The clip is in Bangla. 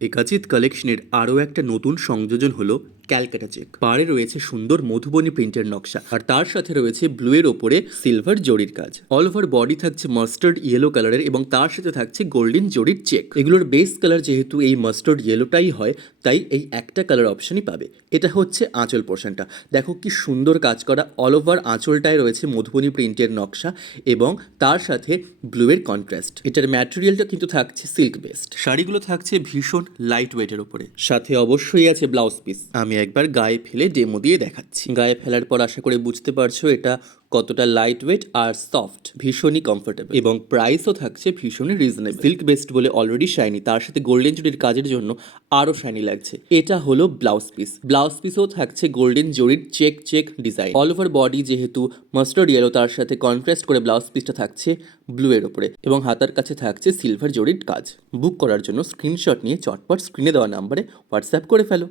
একাচিত কালেকশনের আরও একটা নতুন সংযোজন হলো ক্যালকাটা চেক। পাড়ে রয়েছে সুন্দর মধুবনী প্রিন্টের নকশা, আর তার সাথে রয়েছে ব্লু এর ওপরে সিলভার জরির কাজ। অল ওভার বডি থাকছে মাস্টার্ড ইয়েলো কালারের এবং তার সাথে থাকছে গোল্ডেন জরির চেক। এগুলোর বেস কালার যেহেতু এই মাস্টার্ড ইয়েলোটাই হয়, তাই এই একটা কালার অপশনই পাবে। এটা হচ্ছে আঁচল পোর্শনটা, দেখো কি সুন্দর কাজ করা। অল ওভার আঁচলটায় রয়েছে মধুবনী প্রিন্টের নকশা এবং তার সাথে ব্লু এর কন্ট্রাস্ট। এটার ম্যাটেরিয়ালটা কিন্তু থাকছে সিল্ক বেসড। শাড়িগুলো থাকছে ভীষণ লাইট ওয়েটের উপরে, সাথে অবশ্যই আছে ব্লাউজ পিস। আমি একবার গায়ে ফেলে ডেমো দিয়ে দেখাচ্ছি। গায়ে ফেলার পর আশা করে বুঝতে পারছো এটা কতটা লাইট ওয়েট আর সফট, ভীষণই কমফোর্টেবল এবং প্রাইসও থাকছে ভীষণই রিজনেবল। সিল্ক বেসড বলে অলরেডি শাইনি, তার সাথে গোল্ডেন জরির কাজের জন্য আরও শাইনি লাগছে। এটা হলো ব্লাউজ পিস। ব্লাউজ পিসও থাকছে গোল্ডেন জরির check check design. All over body যেহেতু মাস্টার্ড ইয়েলো, তার সাথে কন্ট্রাস্ট করে ব্লাউজ পিসটা থাকছে ব্লু এর উপরে এবং হাতার কাছে থাকছে সিলভার জরির কাজ। বুক করার জন্য স্ক্রিনশট নিয়ে চটপট স্ক্রিনে দেওয়া নাম্বারে হোয়াটসঅ্যাপ করে ফেলো।